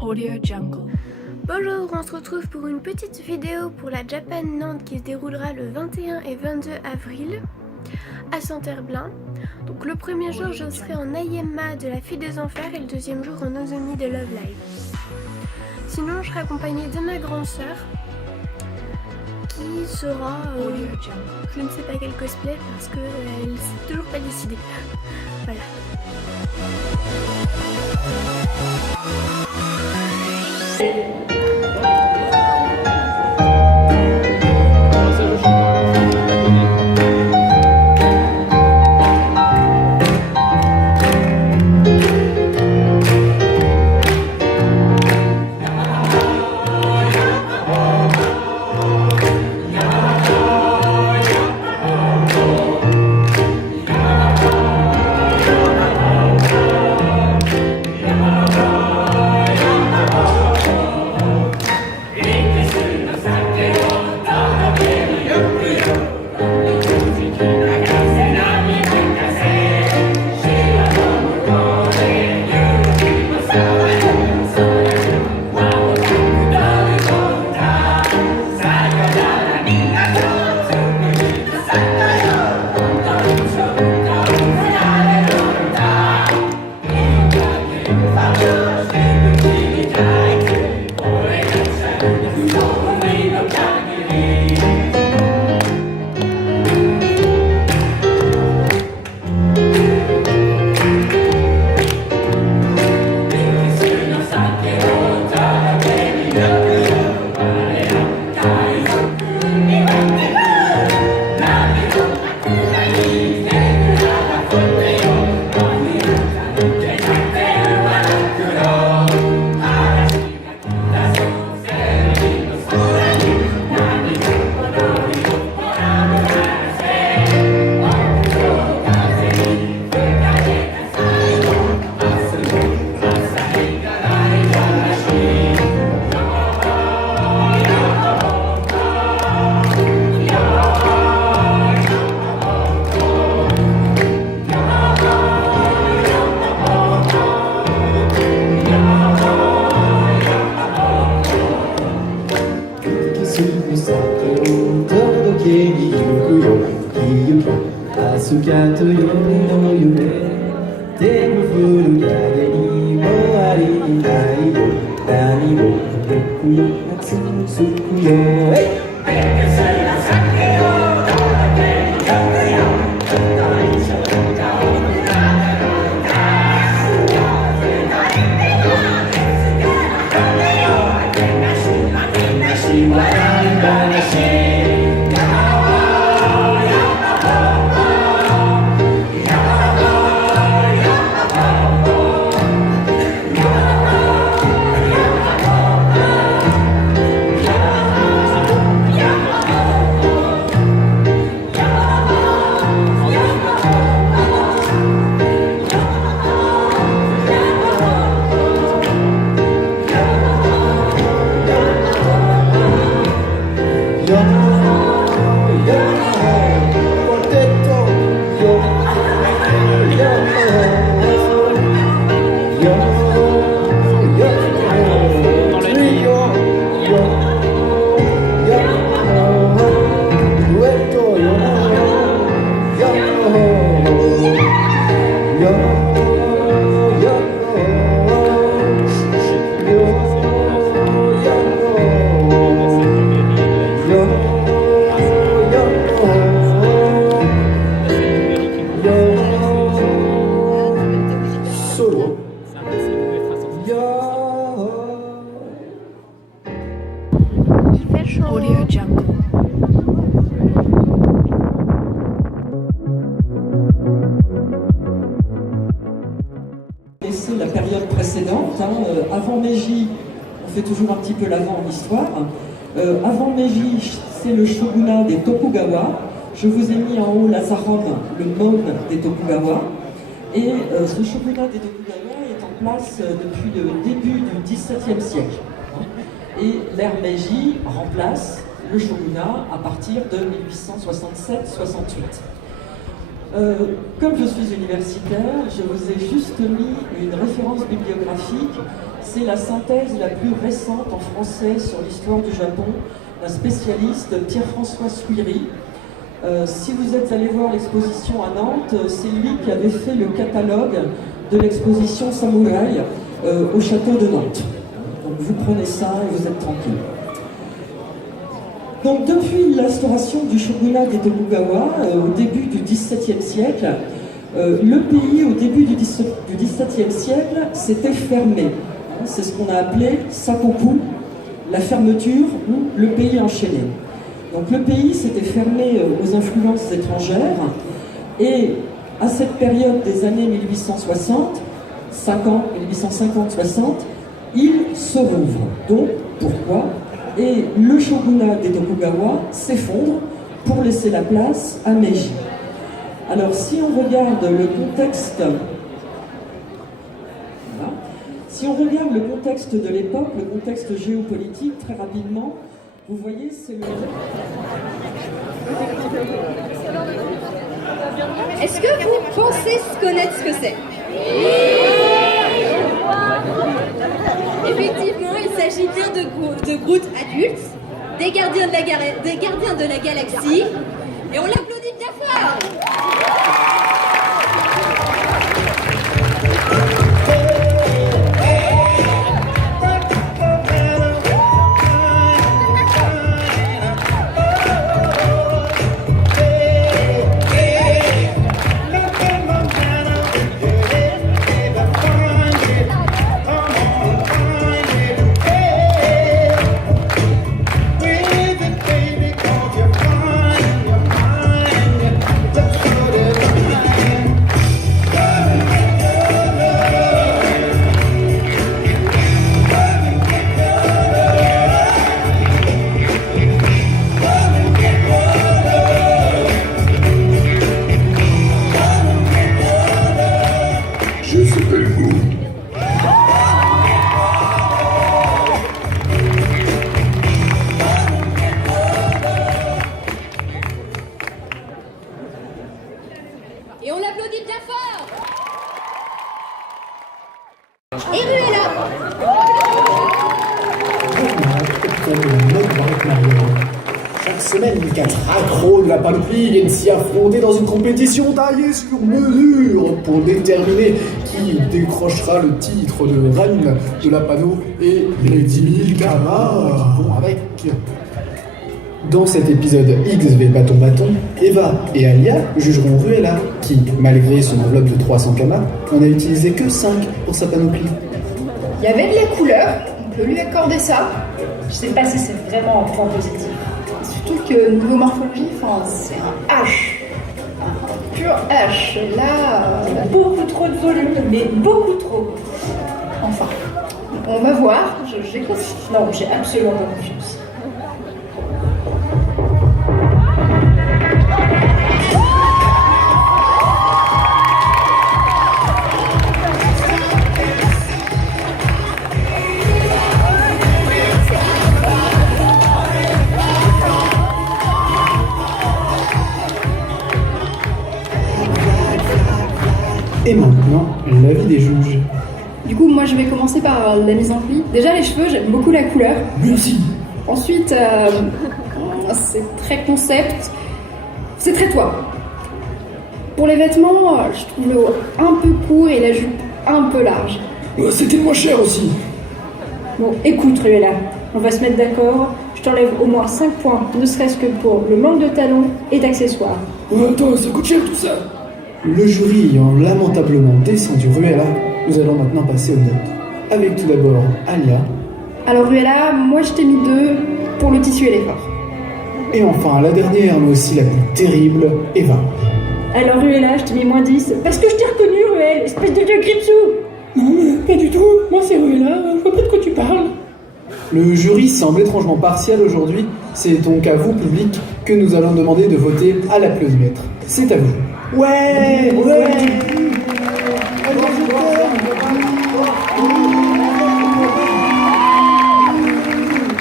Audio Jungle. Bonjour, on se retrouve pour une petite vidéo pour la Japan Nantes qui se déroulera le 21 et 22 avril à Saint-Herblain. Donc le premier jour je serai en Ayema de la Fille des Enfers et le deuxième jour en Nozomi de Love Live. Sinon je serai accompagnée de ma grande sœur qui sera, je ne sais pas quel cosplay parce qu'elle ne s'est toujours pas décidée. Voilà.スキャと夜の夢手を振る影にもありないよ何も僕よ夏つくよAudio Jungle. C'est la période précédente, avant Meiji, on fait toujours un petit peu l'avant en histoire. Avant Meiji, c'est le shogunat des Tokugawa. Je vous ai mis en haut Lazaron, le mon des Tokugawa. Et ce shogunat des Tokugawa est en place depuis le début du XVIIe siècle. Et l'ère Meiji remplace le shogunat à partir de 1867-68. Comme je suis universitaire, je vous ai juste mis une référence bibliographique. C'est la synthèse la plus récente en français sur l'histoire du Japon d'un spécialiste, Pierre-François Suiri. Si vous êtes allé voir l'exposition à Nantes, c'est lui qui avait fait le catalogue de l'exposition Samouraï au château de Nantes. Donc vous prenez ça et vous êtes tranquille. Donc depuis l'instauration du shogunat des Tokugawa au début du XVIIe siècle, le pays au début du XVIIe siècle s'était fermé. C'est ce qu'on a appelé sakoku, la fermeture ou le pays enchaîné. Donc le pays s'était fermé aux influences étrangères et à cette période des années 1860, 1850-60, il se rouvre. Donc pourquoi ? Et le shogunat des Tokugawa s'effondre pour laisser la place à Meiji. Alors si on regarde le contexte, voilà. Si on regarde le contexte de l'époque, le contexte géopolitique, très rapidement, vous voyez, c'est le... Est-ce que vous pensez connaître ce que c'est ? Effectivement, il s'agit bien de Groot adultes, des gardiens de la galaxie, et on l'applaudit bien fort. Et on l'applaudit bien fort. Et Ruella. Chaque semaine, 4 accros de la panoplie viennent s'y affronter dans une compétition taillée sur mesure pour déterminer qui décrochera le titre de reine de la panneau et les 10 000 camarades qui vont avec. Dans cet épisode XV Bâton Bâton, Eva et Alia jugeront Ruella, qui, malgré son enveloppe de 300 kamas, n'en a utilisé que 5 pour sa panoplie. Il y avait de la couleur, on peut lui accorder ça. Je sais pas si c'est vraiment un point positif. Surtout que niveau morphologie, c'est un H. Un pur H. Là, beaucoup trop de volume, mais beaucoup trop. Enfin, on va voir. J'ai confiance. Non, j'ai absolument pas confiance. Et maintenant, l'avis des juges. Du coup, moi je vais commencer par la mise en pli. Déjà, les cheveux, j'aime beaucoup la couleur. Merci. Ensuite, c'est très concept. C'est très toi. Pour les vêtements, je trouve le haut un peu court et la jupe un peu large. C'était moins cher aussi. Bon, écoute Ruella, on va se mettre d'accord. Je t'enlève au moins 5 points, ne serait-ce que pour le manque de talons et d'accessoires. Attends, ça coûte cher tout ça. Le jury ayant lamentablement descendu Ruella, nous allons maintenant passer aux notes. Avec tout d'abord Alia. Alors Ruella, moi je t'ai mis 2 pour le tissu et l'effort. Et enfin, la dernière, mais aussi la plus terrible, Eva. Alors Ruella, je t'ai mis moins 10 parce que je t'ai reconnu, Ruella, espèce de vieux gripsou. Non, pas du tout. Moi, c'est Ruella. Je vois pas de quoi tu parles. Le jury semble étrangement partial aujourd'hui. C'est donc à vous, public, que nous allons demander de voter à l'applaudimètre. C'est à vous. Ouais.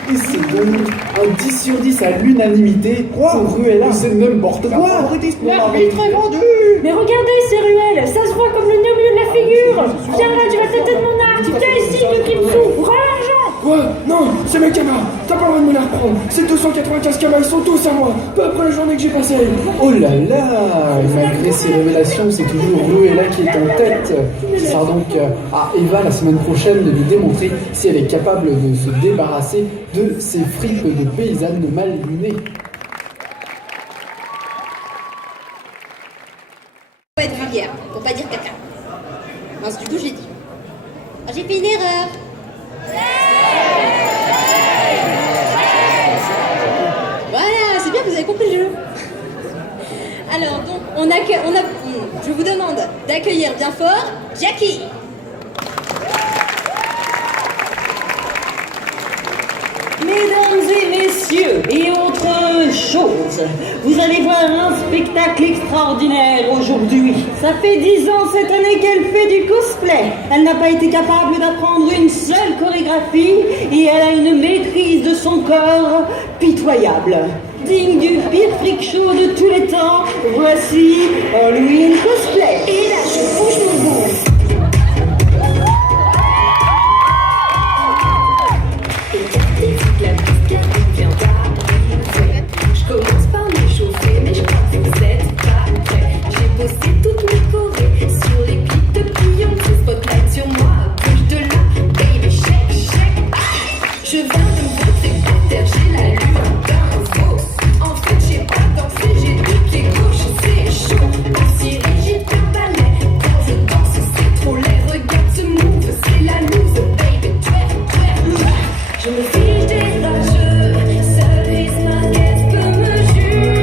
Et c'est donc un 10 sur 10 à l'unanimité pour Ruella. C'est n'importe quoi. L'arbitre est vendu. Mais regardez ces ruelles, ça se voit comme le nez au milieu de la figure. Viens là, tu vas tâter de mon arc. Tiens ici, le Grimsou, rends l'argent. Ouais, non, c'est mes camas. T'as pas le droit de me la reprendre. Ces 295 camas, ils sont tous à moi. Peu après la journée que j'ai passée. Oh là là. Malgré ces révélations, c'est toujours Ruella qui est en tête. Ce sera donc à Eva la semaine prochaine de lui démontrer si elle est capable de se débarrasser de ces fripes de paysannes mal lunées. Faut être vulgaire, pour pas dire caca. Mince, du coup, j'ai dit. Ah, j'ai fait une erreur. Voilà, c'est bien, vous avez compris le jeu. Alors, donc, je vous demande d'accueillir bien fort Jackie. Mesdames et messieurs, et autre chose, vous allez voir un spectacle extraordinaire aujourd'hui. Ça fait 10 ans cette année qu'elle fait du cosplay. Elle n'a pas été capable d'apprendre une seule chorégraphie et elle a une maîtrise de son corps pitoyable. Digne du pire freak show de tous les temps, voici Halloween Cosplay. Et là, je bouge mon bout. Je commence par m'échauffer, mais je crois que vous êtes pas prêts. J'ai bossé toutes mes chorés sur les clips de Beyoncé. Spotlight sur moi, bouge de là, baby, shake, shake. Je viens de me voter par terre, j'ai la lune d'un faux. En fait, j'ai pas dansé, j'ai toutes les gauches, c'est chaud. En Syrie, j'ai deux balais. Quand je danse, c'est trop laid. Regarde ce move, c'est la loose, baby, twerk, twerk, twerk. Je me fiche des rageux, seul Ismaël peut me juger.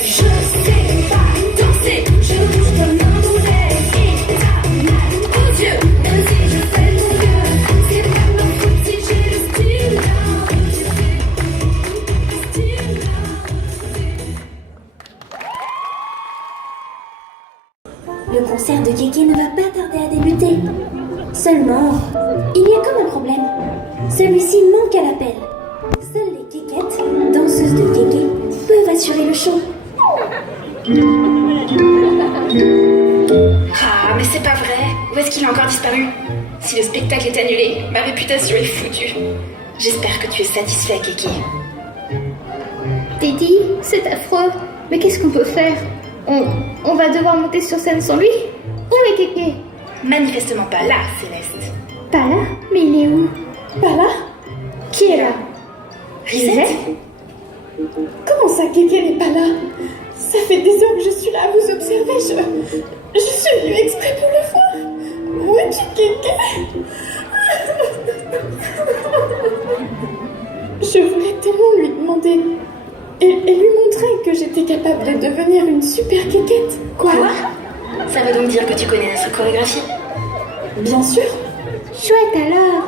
Je sais pas danser, je bouge comme un boulet. Et t'as mal aux yeux, même si je fais mon mieux. C'est pas ma faute si j'ai le style là. Le style là. Le concert de Kéké ne va pas tarder à débuter. Seulement, il y a comme un problème. Celui-ci manque à l'appel. Seules les Kékettes, danseuses de Kéké, peuvent assurer le show. Ah, mais c'est pas vrai. Où est-ce qu'il a encore disparu? Si le spectacle est annulé, ma réputation est foutue. J'espère que tu es satisfait, Kéké. Teddy, c'est affreux. Mais qu'est-ce qu'on peut faire? On va devoir monter sur scène sans lui? Où est Kéké? Manifestement pas là, Céleste. Pas là? Mais il est où? Pas là? Qui est là? Risette? Comment ça, Kéké n'est pas là? Ça fait des heures que je suis là à vous observer. Je suis venue exprès pour le voir. Où es-tu, Kéké? Je voulais tellement lui demander et lui montrer que j'étais capable de devenir une super Kékette. Quoi? Ça veut donc dire que tu connais notre chorégraphie? Bien sûr. Chouette alors.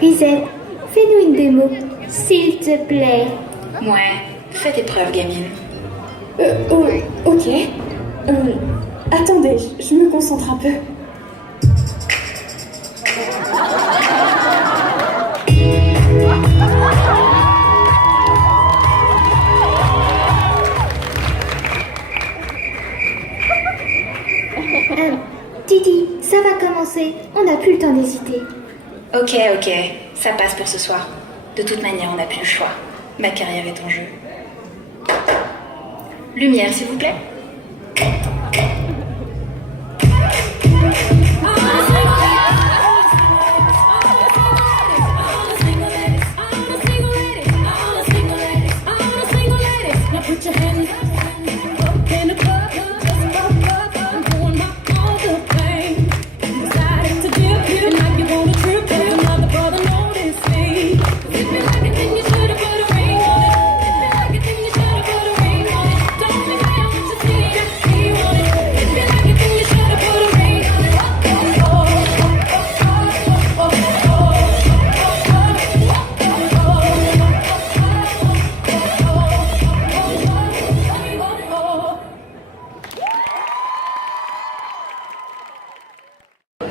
Risette, fais-nous une démo, s'il te plaît. Ouais, fais tes preuves, gamine. Oh, ok. Attendez, je me concentre un peu. Titi, ça va commencer. On n'a plus le temps d'hésiter. Ok, ça passe pour ce soir. De toute manière, on n'a plus le choix. Ma carrière est en jeu. Lumière, s'il vous plaît.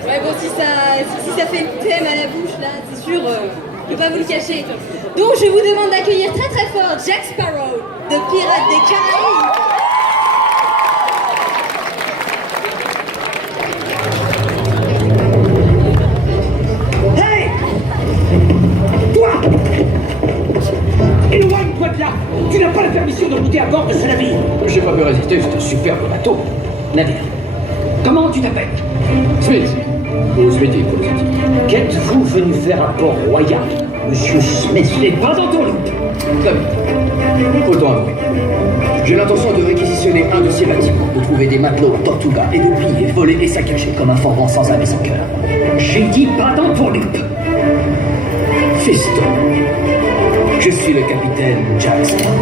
Ouais, bon, si ça ça fait le thème à la bouche là, c'est sûr, je peux pas vous le cacher. Donc je vous demande d'accueillir très très fort Jack Sparrow de Pirates des Caraïbes. Hey! Toi! Éloigne-toi de là! Tu n'as pas la permission de monter à bord de ce navire! J'ai pas pu résister, c'est un superbe bateau. Navire. Comment tu t'appelles? Smith. Ou Smithy, pour les intimes. Qu'êtes-vous venu faire à Port-Royal, Monsieur Smith? Et pas dans ton loup! Très bien. Autant avouer. J'ai l'intention de réquisitionner un de ces bâtiments, de trouver des matelots en Tortuga et de piller, voler et saccager comme un forban sans âme et sans cœur. J'ai dit pas dans ton loup! Fiston. Je suis le capitaine Jack Sparrow.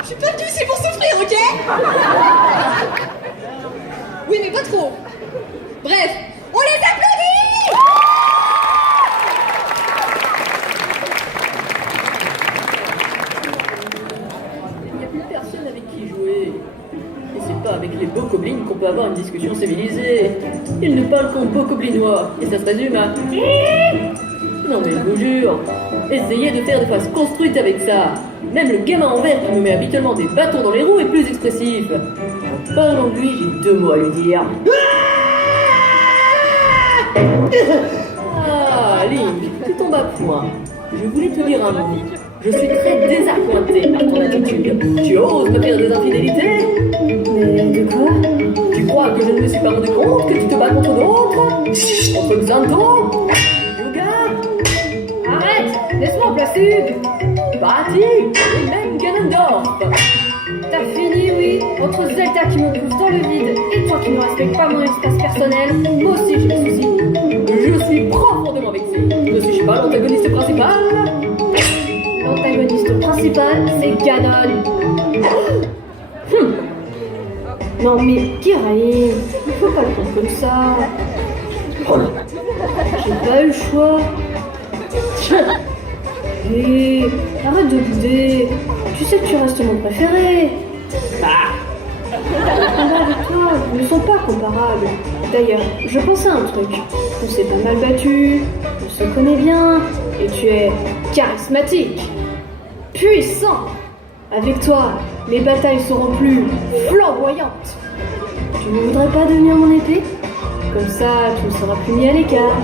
Je suis pas venue ici pour souffrir, ok? Oui, mais pas trop. Bref, on les applaudit! Il n'y a plus personne avec qui jouer. Et c'est pas avec les bokoblins qu'on peut avoir une discussion civilisée. Ils ne parlent qu'en bokoblinois, et ça se résume à... Non mais je vous jure, essayez de faire des phrases construites avec ça. Même le gamin en vert qui me met habituellement des bâtons dans les roues est plus expressif. En parlant de lui, j'ai 2 mots à lui dire. Ah, Link, tu tombes à point. Je voulais te dire un mot. Je suis très désappointée par ton attitude. Tu oses me faire des infidélités? Mais de quoi? Tu crois que je ne me suis pas rendu compte que tu te bats contre d'autres? Contre Xanto? Yuga? Arrête! Laisse-moi en place une! Bati! Et même Ganondorf! T'as fini, oui? Entre Zelda qui me pousse dans le vide et toi qui ne respecte pas mon espace personnel, moi aussi j'ai des soucis. Je suis profondément vexée. Ne suis-je pas l'antagoniste principal? L'antagoniste principal, c'est Ganon. Non mais Kiraï, il faut pas le prendre comme ça. J'ai pas eu le choix. Hé, arrête de bouder. Tu sais que tu restes mon préféré. Les combats avec toi ne sont pas comparables. D'ailleurs, je pensais à un truc. On s'est pas mal battu, on se connaît bien, et tu es charismatique, puissant. Avec toi, les batailles seront plus flamboyantes. Tu ne voudrais pas devenir mon épée? Comme ça, tu ne seras plus mis à l'écart.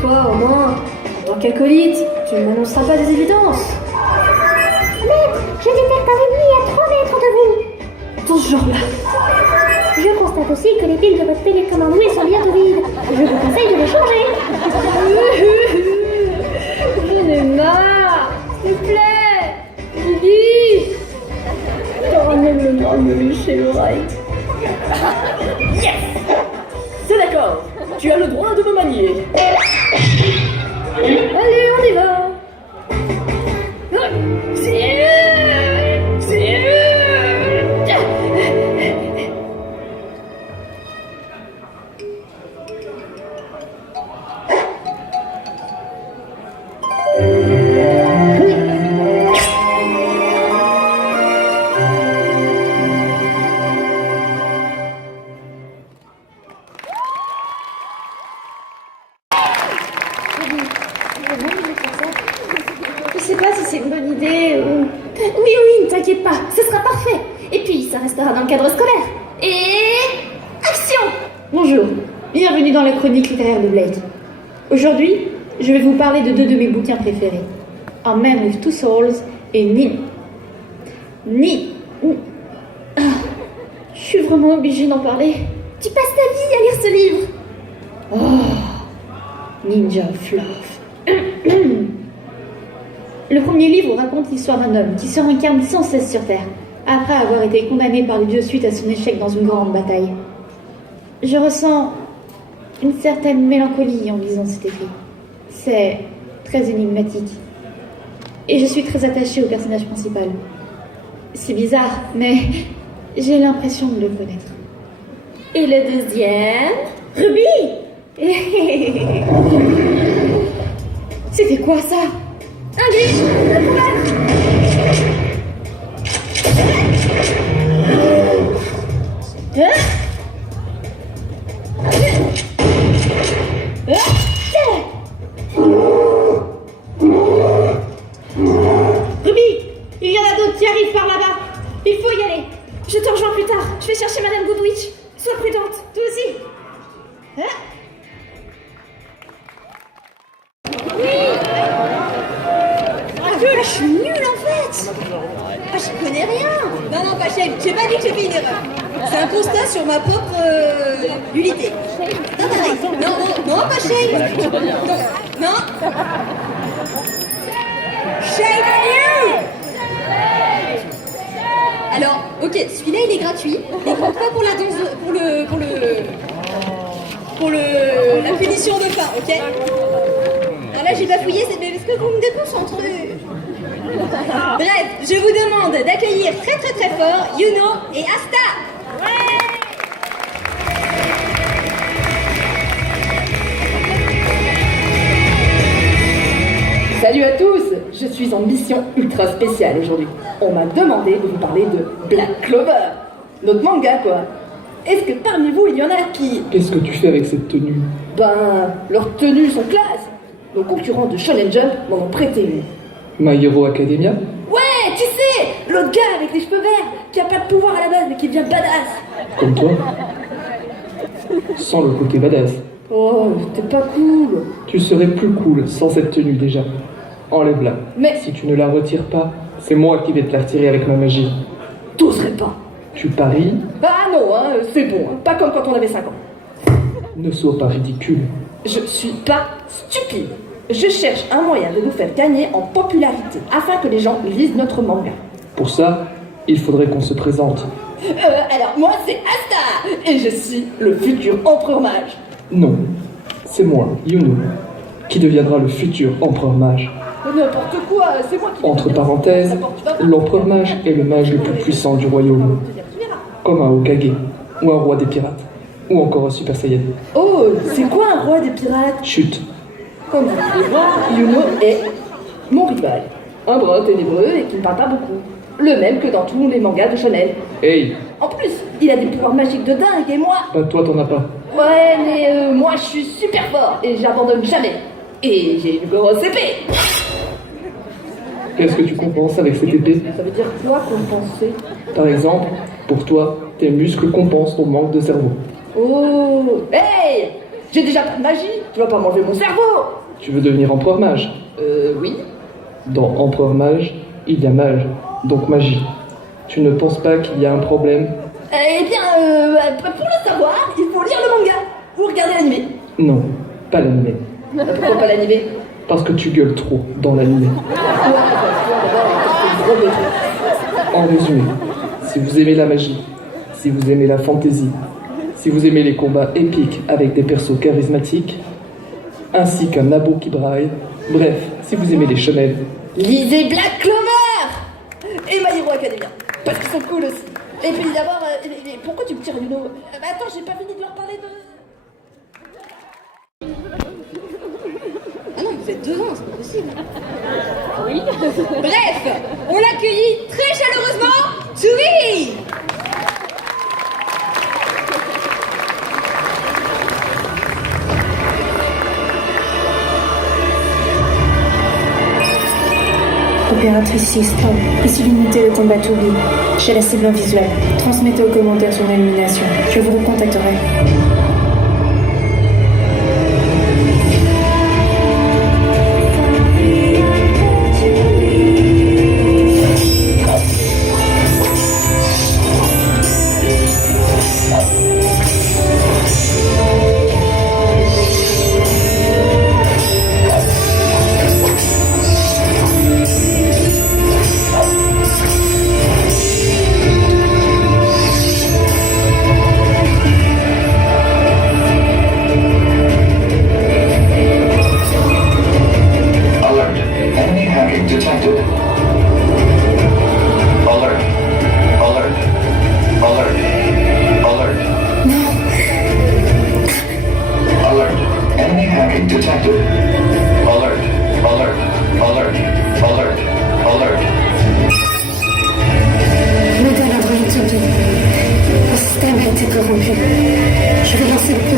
Toi, au moins, en tant qu'acolyte, tu ne m'annonceras pas des évidences. Maître, je détecte un ennemi à 3 mètres de vous. Dans ce genre-là. Je constate aussi que les piles de votre télécommande Wii sont bientôt vides. Je vous conseille de les changer. J'en ai marre. S'il te plaît. Bibi. T'auras même le droit de me lécher l'oreille. Yes! C'est d'accord. Tu as le droit de me manier. Allez, on y va. Je sais pas si c'est une bonne idée ou... Oui, ne t'inquiète pas, ce sera parfait. Et puis, ça restera dans le cadre scolaire. Et... action! Bonjour, bienvenue dans la chronique littéraire de Blade. Aujourd'hui, je vais vous parler de 2 de mes bouquins préférés. A Man with Two Souls et Ni. Ah, je suis vraiment obligée d'en parler. Tu passes ta vie à lire ce livre. Oh, Ninja of Love. Le premier livre raconte l'histoire d'un homme qui se réincarne sans cesse sur Terre, après avoir été condamné par les dieux suite à son échec dans une grande bataille. Je ressens une certaine mélancolie en lisant cet écrit. C'est très énigmatique. Et je suis très attachée au personnage principal. C'est bizarre, mais j'ai l'impression de le connaître. Et le deuxième? Ruby! C'était quoi ça? Un glitch! Le couvert! Ruby, il y en a d'autres qui arrivent par là-bas. Il faut y aller. Je te rejoins plus tard. Je vais chercher Madame Goodwitch. Sois prudente. Toi aussi. Je suis nulle en fait. Ah, je connais rien. Non, pas chef. J'ai pas dit que j'ai fait une erreur. C'est un constat sur ma propre nullité. Non, pareil. Non, pas shame. Non. Shame on you. Alors, ok, celui-là il est gratuit, mais compte pas pour la danse, pour la punition de fin, ok? Alors là j'ai bafouillé, mais parce que vous me déconcentrez. Bref, je vous demande d'accueillir très très très fort Yuno et Asta. Salut à tous, je suis en mission ultra spéciale aujourd'hui. On m'a demandé de vous parler de Black Clover, notre manga quoi. Est-ce que parmi vous il y en a qui... Qu'est-ce que tu fais avec cette tenue? Ben, leurs tenues sont classe. Nos concurrents de Shonen Jump m'en ont prêté une. My Hero Academia? Ouais, tu sais, l'autre gars avec les cheveux verts, qui a pas de pouvoir à la base mais qui devient badass. Comme toi? Sans le côté badass. Oh, t'es pas cool. Tu serais plus cool sans cette tenue déjà. Enlève-la. Mais... Si tu ne la retires pas, c'est moi qui vais te la retirer avec ma magie. T'oserais pas. Tu paries? Ah non, hein, c'est bon, hein, pas comme quand on avait 5 ans. Ne sois pas ridicule. Je suis pas stupide. Je cherche un moyen de nous faire gagner en popularité, afin que les gens lisent notre manga. Pour ça, il faudrait qu'on se présente. Alors moi c'est Asta, et je suis le futur empereur mage. Non, c'est moi, Yuno, qui deviendra le futur empereur mage. N'importe quoi, c'est moi qui... Entre parenthèses, l'empereur mage est le mage le plus puissant du royaume. Comme un Hokage, ou un roi des pirates, ou encore un Super Saiyan. Oh, c'est quoi un roi des pirates? Chut. Comme vous pouvez voir, Yuno est mon rival. Un brun ténébreux et qui ne parle pas beaucoup. Le même que dans tous les mangas de shonen. Hey! En plus, il a des pouvoirs magiques de dingue et moi... Bah toi t'en as pas. Ouais, mais moi je suis super fort et j'abandonne jamais. Et j'ai une grosse épée. Qu'est-ce que tu compenses avec cette épée? Ça veut dire quoi compenser? Par exemple, pour toi, tes muscles compensent ton manque de cerveau. Oh! Hey! J'ai déjà pas de magie, tu vas pas m'enlever mon cerveau! Tu veux devenir empereur mage? Oui. Dans empereur mage, il y a mage, donc magie. Tu ne penses pas qu'il y a un problème? Eh bien, pour le savoir, il faut lire le manga ou regarder l'animé. Non, pas l'animé. Pourquoi pas l'animé? Parce que tu gueules trop dans l'animé. En résumé, si vous aimez la magie, si vous aimez la fantaisie, si vous aimez les combats épiques avec des persos charismatiques, ainsi qu'un abo qui braille, bref, si vous aimez les shonen, lisez Black Clover et My Hero Academia, parce qu'ils sont cool aussi. Et puis d'abord, pourquoi tu me tires Yuno? Attends, j'ai pas fini de leur parler de... Ah non, vous êtes devant, c'est pas possible. Oui. Bref, on l'accueillit très chaleureusement, Tsui. Opératrice 6, ici l'unité de combat Toubi. J'ai la cible en visuel. Transmettez aux commentaires son élimination. Je vous recontacterai.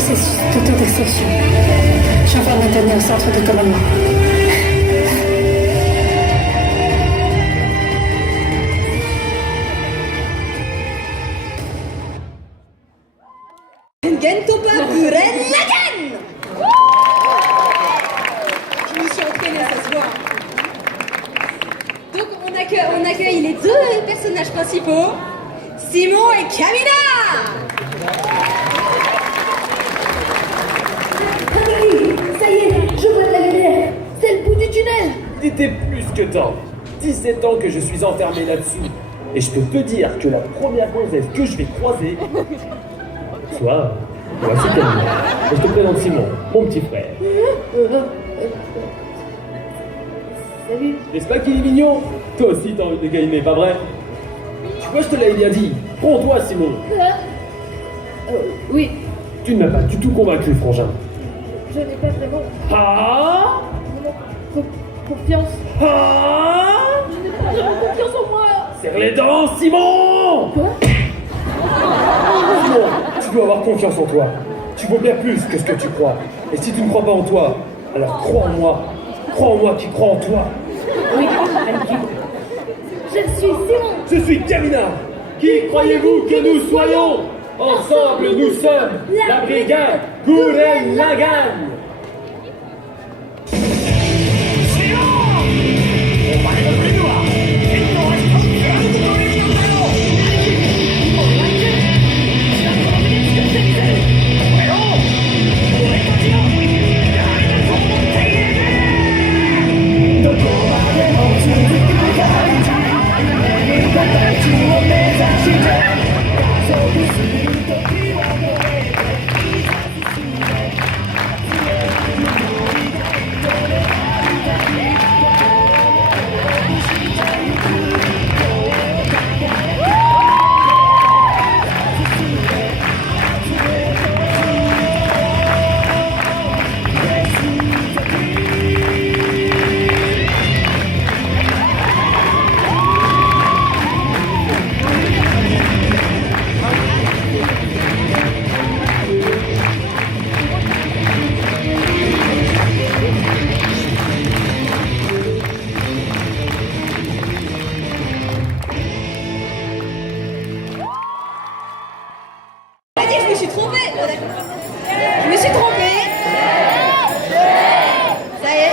processus d'autodestruction. Je suis en train de m'interner au centre de commandement. Gentopa Buren Lagan. Je me suis entraînée, ça se voit. Donc on accueille les deux personnages principaux, Simon et Camilla. Ah oui, ça y est, je vois de la lumière. C'est le bout du tunnel. Il était plus que temps. 17 ans que je suis enfermé là-dessous. Et je peux te dire que la première gonzesse que je vais croiser... Toi, c'est Camille. Et je te présente Simon, mon petit frère. Salut. N'est-ce pas qu'il est mignon? Toi aussi t'as envie de gainer, pas vrai? Tu vois, je te l'avais bien dit. Prends-toi, Simon. Oui. Tu ne m'as pas du tout convaincu, frangin. Je n'ai pas vraiment... Ah? Confiance. Ah? Je n'ai pas vraiment confiance en moi. Serre les dents, Simon! Quoi? Simon, tu dois avoir confiance en toi. Tu vaux bien plus que ce que tu crois. Et si tu ne crois pas en toi, alors crois en moi. Crois en moi qui crois en toi. Oui, je suis Simon. Je suis Camina. Qui croyez-vous que nous soyons? Ensemble, nous sommes la brigade Gurren Lagann.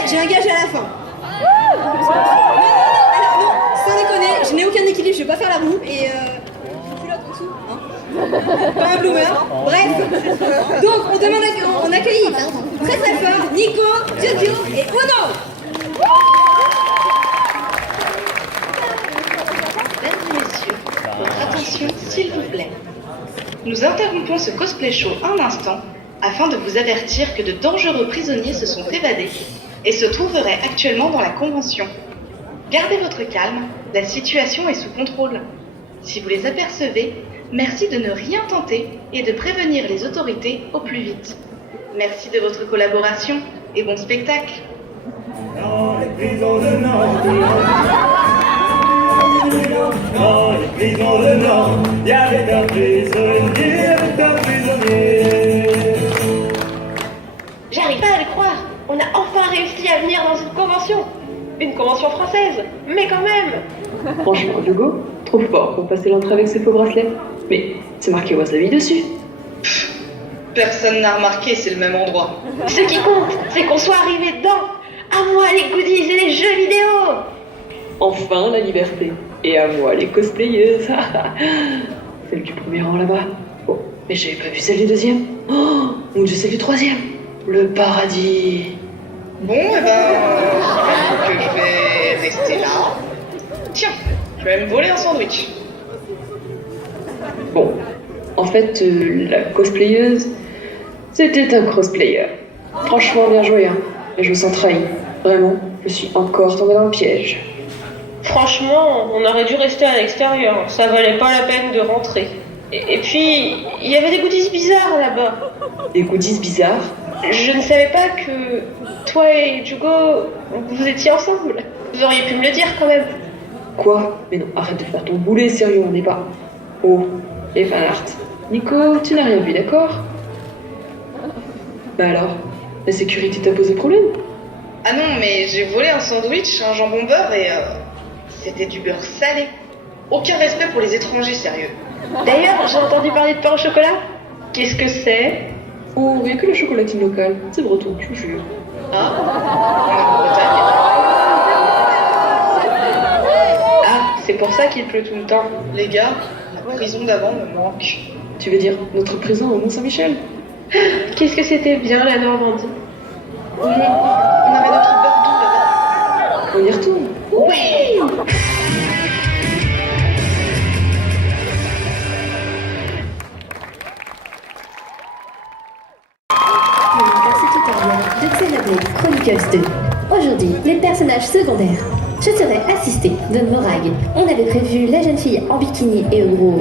J'ai un gage à la fin. Non, sans déconner, je n'ai aucun équilibre, je vais pas faire la roue et je suis là en dessous, hein. Pas un bloomer. Bref. Donc on accueille très très fort Nico, Jojo et Ono. Mesdames et messieurs, votre attention s'il vous plaît. Nous interrompons ce cosplay show un instant afin de vous avertir que de dangereux prisonniers se sont évadés et se trouveraient actuellement dans la convention. Gardez votre calme, la situation est sous contrôle. Si vous les apercevez, merci de ne rien tenter et de prévenir les autorités au plus vite. Merci de votre collaboration et bon spectacle. Dans les prisons de Nord, dans les prisons de Nord, il y avait un prisonnier, J'arrive pas à le croire. On a enfin réussi à venir dans une convention. Une convention française, mais quand même. Franchement, Hugo, trop fort pour passer l'entrée avec ce faux bracelet. Mais c'est marqué Wasabi dessus. Personne n'a remarqué, c'est le même endroit. Ce qui compte, c'est qu'on soit arrivé dedans. À moi les goodies et les jeux vidéo. Enfin la liberté. Et à moi les cosplayeuses. Celle du premier rang là-bas. Oh, mais j'avais pas vu celle du deuxième. Oh, ou de celle du troisième. Le paradis. Bon, eh ben, que je vais rester là. Tiens, je vais me voler un sandwich. Bon, en fait, la cosplayeuse, c'était un crossplayer. Franchement, bien joué, hein. Et je me sens trahi. Vraiment, je suis encore tombée dans le piège. Franchement, on aurait dû rester à l'extérieur. Ça valait pas la peine de rentrer. Et puis, il y avait des goodies bizarres là-bas. Des goodies bizarres? Je ne savais pas que toi et Jugo, vous étiez ensemble. Vous auriez pu me le dire quand même. Quoi? Mais non, arrête de faire ton boulet, sérieux, on n'est pas... Oh, et Van Art. Nico, tu n'as rien vu, d'accord? Bah alors, la sécurité t'a posé problème? Ah non, mais j'ai volé un sandwich, un jambon beurre et c'était du beurre salé. Aucun respect pour les étrangers, sérieux. D'ailleurs, j'ai entendu parler de pain au chocolat. Qu'est-ce que c'est? Oh, il y a que la chocolatine locale, c'est breton, je vous jure. Ah, on est en Bretagne. Ah, c'est pour ça qu'il pleut tout le temps. Les gars, la prison d'avant me manque. Tu veux dire notre prison au Mont-Saint-Michel? Qu'est-ce que c'était bien la Normandie? On avait notre beurre doux là-bas. On y retourne? Oui! De Xenoblade Chronicles 2. Aujourd'hui, les personnages secondaires. Je serai assistée de Morag. On avait prévu la jeune fille en bikini et au gros.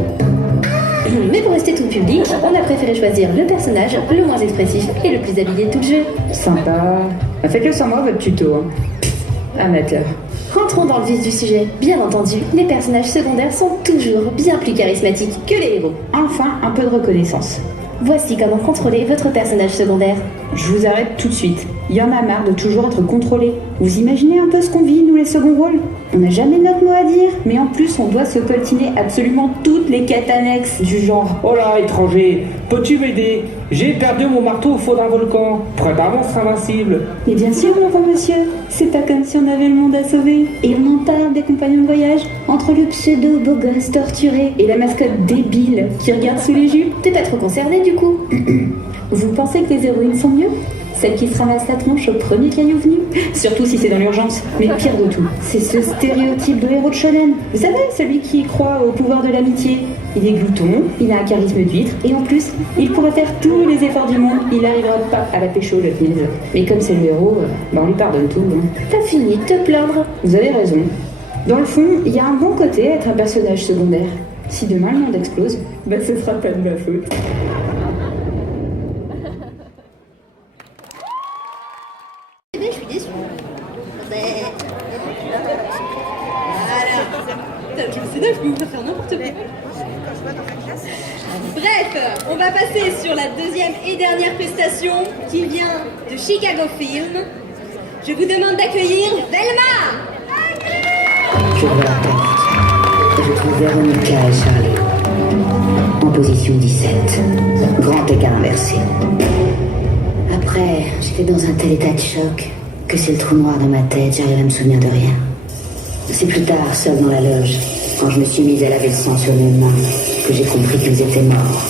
Mais pour rester tout public, on a préféré choisir le personnage le moins expressif et le plus habillé de tout le jeu. Sympa. Faites-le sans moi, votre tuto. Amateur. Rentrons dans le vif du sujet. Bien entendu, les personnages secondaires sont toujours bien plus charismatiques que les héros. Enfin, un peu de reconnaissance. Voici comment contrôler votre personnage secondaire. Je vous arrête tout de suite. Il y en a marre de toujours être contrôlé. Vous imaginez un peu ce qu'on vit, nous les seconds rôles? On n'a jamais notre mot à dire, mais en plus on doit se coltiner absolument toutes les quêtes annexes du genre. Oh là, étranger, peux-tu m'aider? J'ai perdu mon marteau au fond d'un volcan. Prépare monstre invincible. Mais bien sûr, mon bon monsieur, c'est pas comme si on avait le monde à sauver. Et on en parle des compagnons de voyage, entre le pseudo beau gosse torturé et la mascotte débile qui regarde sous les jupes. T'es pas trop concerné du coup? Vous pensez que les héroïnes sont mieux? Celle qui se ramasse la tronche au premier caillou venu? Surtout si c'est dans l'urgence. Mais pire de tout, c'est ce stéréotype de héros de shonen. Vous savez, celui qui croit au pouvoir de l'amitié. Il est glouton, il a un charisme d'huître, et en plus, il pourrait faire tous les efforts du monde, il n'arrivera pas à la pécho, le punaise. Mais comme c'est le héros, on lui pardonne tout. T'as fini de te plaindre. Vous avez raison. Dans le fond, il y a un bon côté à être un personnage secondaire. Si demain le monde explose, ce sera pas de ma faute. Je suis déçue. Voilà. Je me suis dit, je peux vous faire n'importe quoi. Bref, on va passer sur la deuxième et dernière prestation qui vient de Chicago Film. Je vous demande d'accueillir Velma. J'ouvre la porte et je trouve Véronica et Charlie en position 17. Grand écart inversé. Après, j'étais dans un tel état de choc que c'est le trou noir dans ma tête, j'arrive à me souvenir de rien. C'est plus tard, seul dans la loge, quand je me suis mise à laver le sang sur mes mains, que j'ai compris qu'ils étaient morts.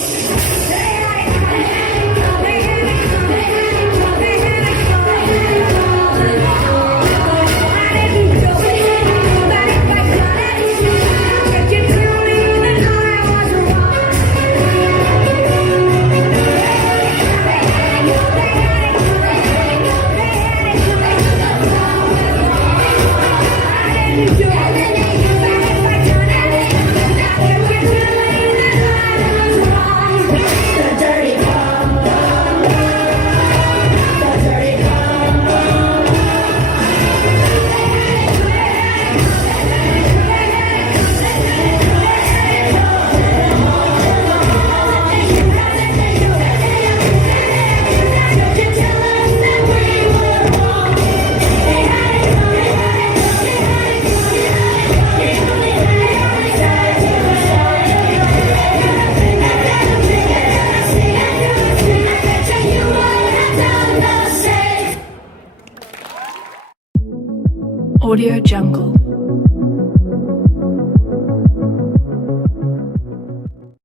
Audio Jungle.